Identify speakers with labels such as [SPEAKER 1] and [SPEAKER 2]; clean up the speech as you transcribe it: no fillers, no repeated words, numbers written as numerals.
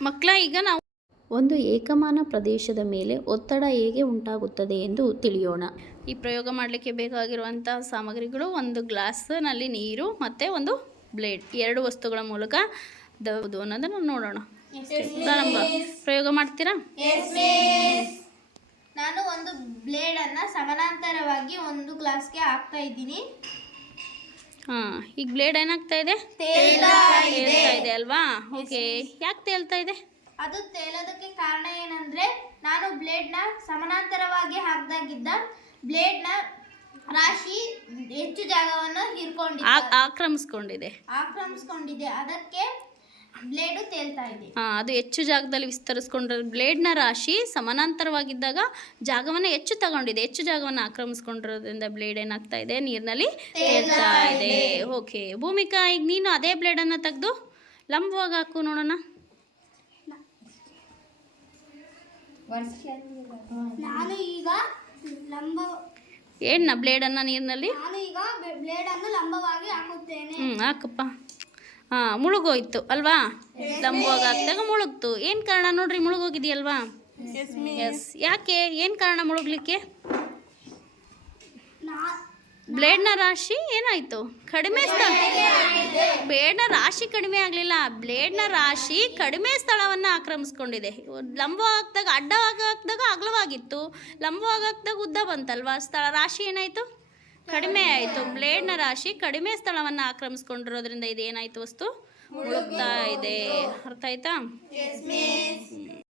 [SPEAKER 1] ಮಕ್ಕಳ ಈಗ ನಾವು ಒಂದು ಏಕಮಾನ ಪ್ರದೇಶದ ಮೇಲೆ ಒತ್ತಡ ಹೇಗೆ ಉಂಟಾಗುತ್ತದೆ ಎಂದು ತಿಳಿಯೋಣ. ಈ ಪ್ರಯೋಗ ಮಾಡಲಿಕ್ಕೆ ಬೇಕಾಗಿರುವಂಥ ಸಾಮಗ್ರಿಗಳು ಒಂದು ಗ್ಲಾಸ್ನಲ್ಲಿ ನೀರು ಮತ್ತು ಒಂದು ಬ್ಲೇಡ್, ಎರಡು ವಸ್ತುಗಳ ಮೂಲಕ ದೌದು ಅನ್ನೋದನ್ನು ನೋಡೋಣ. ಪ್ರಯೋಗ ಮಾಡ್ತೀರಾ?
[SPEAKER 2] ನಾನು ಒಂದು ಬ್ಲೇಡನ್ನು ಸಮಾನಾಂತರವಾಗಿ ಒಂದು ಗ್ಲಾಸ್ಗೆ ಹಾಕ್ತಾ ಇದ್ದೀನಿ.
[SPEAKER 1] ಈಗ ಬ್ಲೇಡ್ ಏನಾಗ್ತಾ ಇದೆ? ತೇಲ್ತಾ ಇದೆ ಅಲ್ವಾ? ಓಕೆ, ಯಾಕೆ ತೇಲ್ತಾ ಇದೆ?
[SPEAKER 2] ಅದು ತೇಲೋದಕ್ಕೆ ಕಾರಣ ಏನಂದ್ರೆ, ನಾನು ಬ್ಲೇಡ್ನ ಸಮಾನಾಂತರವಾಗಿ ಹಾಕಿದಾಗಿದ್ದ ಬ್ಲೇಡ್ನ ರಾಶಿ ಹೆಚ್ಚು ಜಾಗವನ್ನು
[SPEAKER 1] ಆಕ್ರಮಿಸ್ಕೊಂಡಿದೆ,
[SPEAKER 2] ಅದಕ್ಕೆ ಬ್ಲೇಡು ತೇಲ್ತಾ ಇದೆ.
[SPEAKER 1] ಅದು ಹೆಚ್ಚು ಜಾಗದಲ್ಲಿ ವಿಸ್ತರಿಸ್ಕೊಂಡ್ರೆ ಬ್ಲೇಡ್ನ ರಾಶಿ ಸಮಾನಾಂತರವಾಗಿದ್ದಾಗ ಜಾಗವನ್ನು ಹೆಚ್ಚು ತಗೊಂಡಿದೆ, ಹೆಚ್ಚು ಜಾಗವನ್ನು ಆಕ್ರಮಿಸ್ಕೊಂಡಿರೋದ್ರಿಂದ ಬ್ಲೇಡ್ ಏನಾಗ್ತಾ ಇದೆ? ನೀರಿನಲ್ಲಿ ತೇಲ್ತಾ ಇದೆ. ಓಕೆ ಭೂಮಿಕಾ, ಈಗ ನೀನು ಅದೇ ಬ್ಲೇಡನ್ನು ತೆಗೆದು ಲಂಬವಾಗಿ ಹಾಕು ನೋಡೋಣ.
[SPEAKER 2] ನಾನು ಈಗ
[SPEAKER 1] ಬ್ಲೇಡನ್ನು ನೀರಿನಲ್ಲಿ
[SPEAKER 2] ಲಂಬವಾಗಿ ಹಾಕುತ್ತೇನೆ.
[SPEAKER 1] ಹಾಕಪ್ಪ. ಮುಳುಗೋಯ್ತು ಅಲ್ವಾ? ಲಂಬವಾಗಿ ಹಾಕಿದಾಗ ಮುಳುಗ್ತು. ಏನು ಕಾರಣ ನೋಡ್ರಿ, ಮುಳುಗೋಗಿದೆಯಲ್ವಾ? ಎಸ್. ಯಾಕೆ? ಏನು ಕಾರಣ ಮುಳುಗ್ಲಿಕ್ಕೆ? ಬ್ಲೇಡ್ನ ರಾಶಿ ಏನಾಯಿತು? ಕಡಿಮೆ ಬ್ಲೇಡ್ನ ರಾಶಿ ಕಡಿಮೆ ಆಗಲಿಲ್ಲ, ಬ್ಲೇಡ್ನ ರಾಶಿ ಕಡಿಮೆ ಸ್ಥಳವನ್ನು ಆಕ್ರಮಿಸ್ಕೊಂಡಿದೆ. ಲಂಬವಾಗಿ ಹಾಕಿದಾಗ, ಅಡ್ಡವಾಗಿ ಹಾಕಿದಾಗ ಅಗಲವಾಗಿತ್ತು, ಲಂಬವಾಗಿ ಹಾಕಿದಾಗ ಉದ್ದ ಬಂತಲ್ವಾ? ರಾಶಿ ಏನಾಯಿತು? ಕಡಿಮೆ ಆಯಿತು. ಬ್ಲೇಡ್ನ ರಾಶಿ ಕಡಿಮೆ ಸ್ಥಳವನ್ನು ಆಕ್ರಮಿಸ್ಕೊಂಡಿರೋದ್ರಿಂದ ಇದೇನಾಯಿತು? ವಸ್ತು ಮುಳುಗ್ತಾ ಇದೆ. ಅರ್ಥ ಆಯ್ತಾ?